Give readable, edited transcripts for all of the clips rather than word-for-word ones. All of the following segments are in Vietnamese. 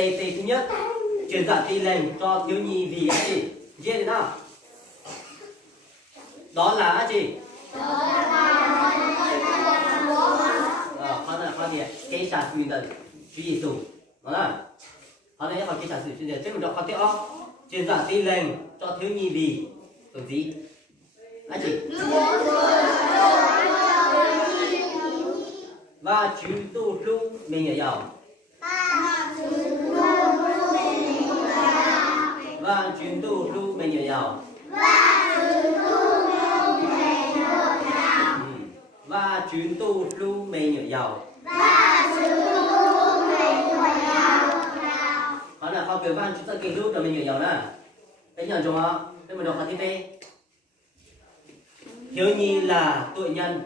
Tề thứ nhất truyền đạt tin lệnh cho thiếu nhi vì cái gì? Viết thế nào? Đó là gì? Họ thì cái sản phẩm là Chúa Giêsu, đó là họ đây họ cái sản phẩm chuyên chứ mình đọc họ tiếp ó truyền đạt tin lệnh cho thiếu nhi vì cái gì? Anh chị? Và chúng tu lúc mình ở giàu. Và chúng tu lúc mình ở giàu. Và chúng tu lúc mình ở giàu. Họ là họ kêu van chúng ta kêu lúc cho mình ở giàu nè. Cái nhận chung không? Thế mình đọc họ tiếp đi. Thiếu nhi là tội nhân.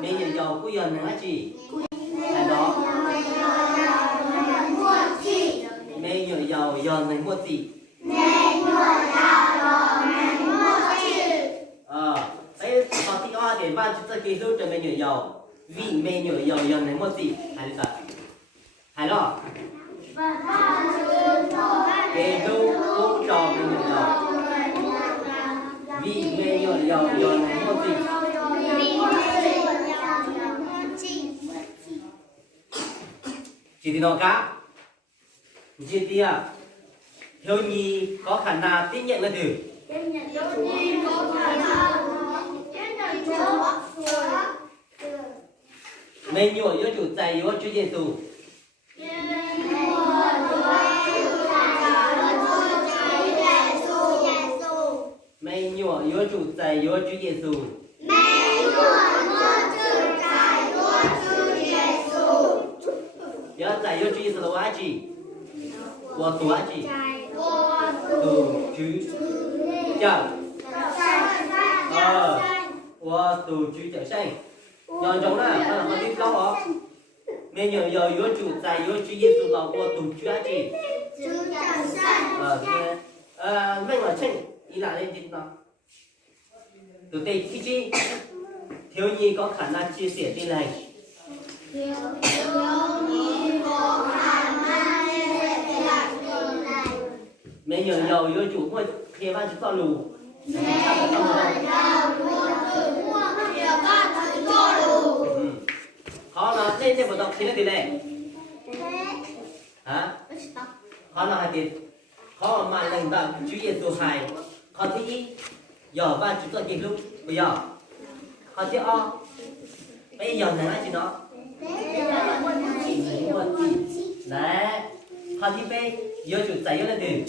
Mình nhận giàu của dân là gì? Là đó. Mình nhận giàu dân là mua gì? Đấy, họ thích hoa để ban chúng ta kêu lúc cho mình nhận giàu. Vì mình nhận giàu dân là mua gì? Hay là sao? Hay đó. Kêu lúc cũng cho mình nhận giàu. Vì mình nhận giàu dân là mua gì? Chỉ thì nó cá. Chỉ thì thiếu nhi có khả năng tiếp nhận là từ. Mình nhủ với chủ tài với Chúa Giêsu. Mình nhủ với chủ tài với Chúa Giêsu. Nhớ giải yêu Chúa Giêsu là gì? Của Chúa gì? Từ Chúa Trời. Của từ Chúa Trời xanh. Nhớ giống là có tiếp câu đó. Mình nhớ yêu Chúa giải yêu Chúa Giêsu là của từ Chúa gì? Chúa Trời xanh. Mình là xanh. Ý là lên gì nào? Từ đây cái gì? Thiếu nhi có khả năng chia sẻ tin lành. Mẹ nhờ giàu với chủ mua kia ban chúng ta lù. Khó là thế thế một đọc thì nó tỷ lệ. Hả? Khó là hai tiền. Khó mà lần bạn Chúa Giêsu hài. Khó thì giờ ban chúng ta kịp lúc bây giờ. Khó thì bây giờ này chị nó. Đấy. Họ thì bây giờ chủ giải yêu là gì?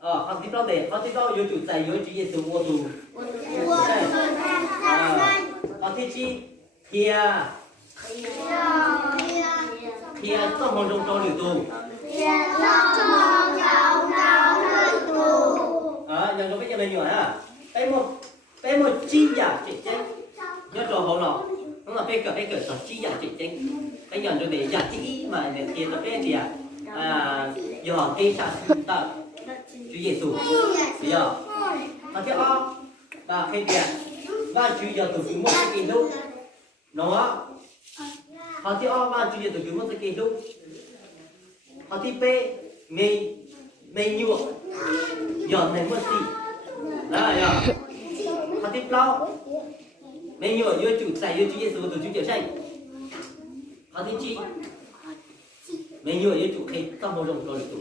Họ thì đâu để họ thì đâu giờ chủ giải yêu Chúa Giêsu mua tù. Họ thì chi kia trong hồn trong liều tù. Nhận được cái gì này nhiều hả? Cái một chi giả chỉ chết. Nhớ trò hậu nào nó là cái cỡ sở chi giả trị chính cái nhận cho để giả trị mà để tiền cho cái gì giờ cái sản tạo Chúa Giêsu bây giờ mà cái và cái tiền và Chúa giờ từ chúng một cái kỳ lúc nó họ thì và Chúa giờ từ chúng một cái kỳ lúc họ thì p mình nhuộm giờ này mất gì đấy họ thì lâu mình nhớ với chủ giải với Chúa Giêsu từ Chúa Trời xanh. Họ thì chi? Mình nhớ với chủ khi trong một dòng rồi chủ.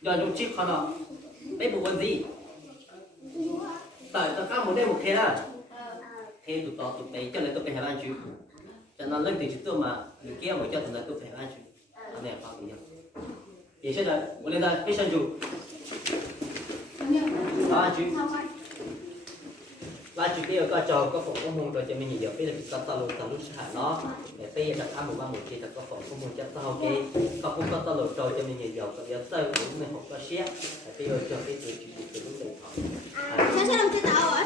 Giờ trong chiếc họ nó đấy bộ quần gì? Tại tất cả một đêm một thế là thế tụi tao tụi đấy cho nên tôi phải làm chú. Cho nên lên từ chúng tôi mà người kia mới cho thằng này tôi phải làm chú. Anh này phải như nhau. Thì sẽ là một lần đây biết sân chủ. Đó chú. Và chúng tôi có cho có phòng công hồn rồi cho mình nhìn được bây giờ có tao lột xả nó để bây giờ đặt ăn một ba một chỉ đặt có phòng công hồn cho tao cái có cũng có tao lột rồi cho mình nhìn được bây giờ sơ cũng mình học có xé bây giờ cho cái từ lúc này sao làm thế nào ạ?